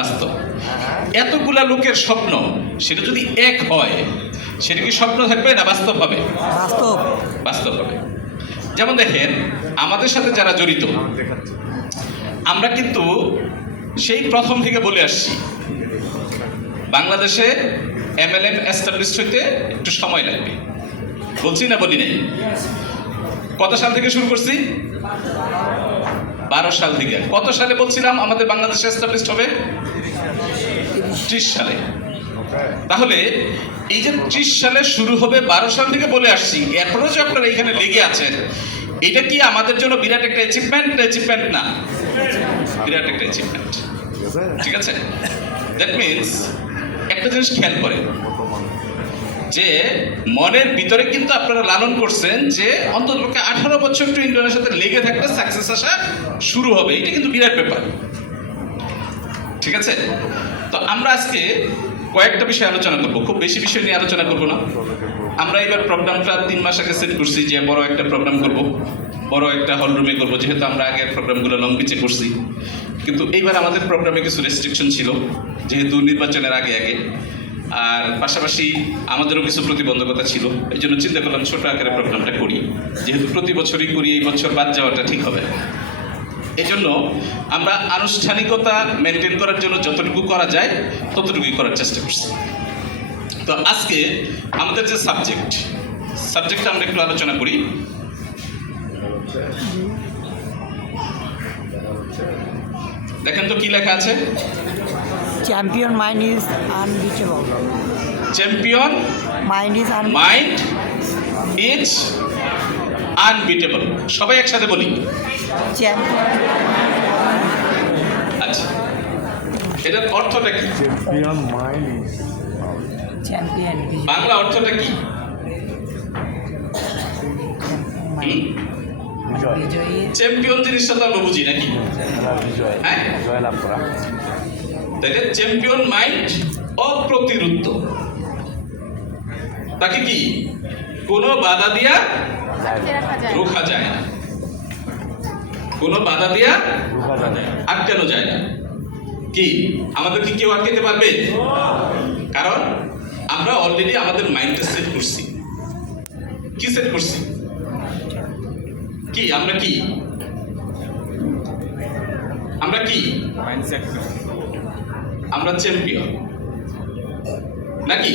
বাস্তব। এতগুলা লোকের স্বপ্ন সেটা যদি এক হয়, সেটা কি স্বপ্ন থাকবে না বাস্তব হবে? বাস্তব। বাস্তব হবে। যেমন দেখেন, আমাদের সাথে যারা জড়িত, আমরা কিন্তু সেই প্রথম থেকে বলে আসছি বাংলাদেশে MLM এস্টাবলিশ হইতে একটু সময় লাগবে। বলছি না বলি নাই? কত সাল থেকে শুরু করছি? 12 সাল থেকে। কত সালে বলছিলাম আমাদের বাংলাদেশে এস্টাবলিশ হবে? 30 সালে। তাহলে এই যে 30 সালে শুরু হবে, 12 সাল থেকে বলে আসছি, এখনো যে আপনারা এখানে লেগে আছেন, এটা কি আমাদের জন্য বিরাট একটা অ্যাচিভমেন্ট না? বিরাট একটা অ্যাচিভমেন্ট। ঠিক আছে? দ্যাট মিনস একটা জিনিস খেয়াল করেন যে মনের ভিতরে কিন্তু আপনারা লালন করছেন যে অন্ততপক্ষে 18 বছর একটু ইন্টারনেটের সাথে লেগে থাকলে সাকসেস আসা শুরু হবে। এটা কিন্তু বিরাট ব্যাপার। ঠিক আছে? তো আমরা আজকে কয়েকটা বিষয় আলোচনা করব, খুব বেশি বিষয় নিয়ে আলোচনা করব না। আমরা এবার প্রোগ্রামটা 3 মাস আগে সেট করছি যে বড় একটা প্রোগ্রাম করব, বড় একটা হল রুমে করবো, যেহেতু আমরা আগের প্রোগ্রামগুলো লং বিচে করছি। কিন্তু এইবার আমাদের প্রোগ্রামে কিছু রেস্ট্রিকশন ছিল, যেহেতু নির্বাচনের আগে আর পাশাপাশি আমাদেরও কিছু প্রতিবন্ধকতা ছিল। এই জন্য চিন্তা করলাম ছোট আকারে প্রোগ্রামটা করি, যেহেতু প্রতি বছরই করি, এই বছর বাদ যাওয়াটা ঠিক হবে। এই জন্য আমরা আনুষ্ঠানিকতা মেনটেন করার জন্য যতটুকু করা যায় ততটুকুই করার চেষ্টা করছি। তো আজকে আমাদের যে সাবজেক্টটা আমরা একটু আলোচনা করি। দেখেন তো কি লেখা আছে? Champion mind is unbeatable. Champion mind is unbeatable. সবাই একসাথে বলি। আচ্ছা, এটার অর্থটা কি? Champion mind is champion Bangla অর্থটা কি? বিজয়ী। চ্যাম্পিয়ন জিনিসটা তো আমরা বুঝি নাকি? বিজয়, হ্যাঁ, জয় লাভ করা। তাইলে চ্যাম্পিয়ন মাইন্ড অপ্রতিরোধ্য। তাকে কি কোনো বাধা দিয়া রোখা যায় না, কোনো বাধা দিয়া আটকানো যায় না। কি আমাদের কি কেউ আটকাতে পারবে? কারণ আমরা অলরেডি আমাদের মাইন্ডটা সেট করছি। কি সেট করছি? কি আমরা কি আমরা চ্যাম্পিয়ন নাকি?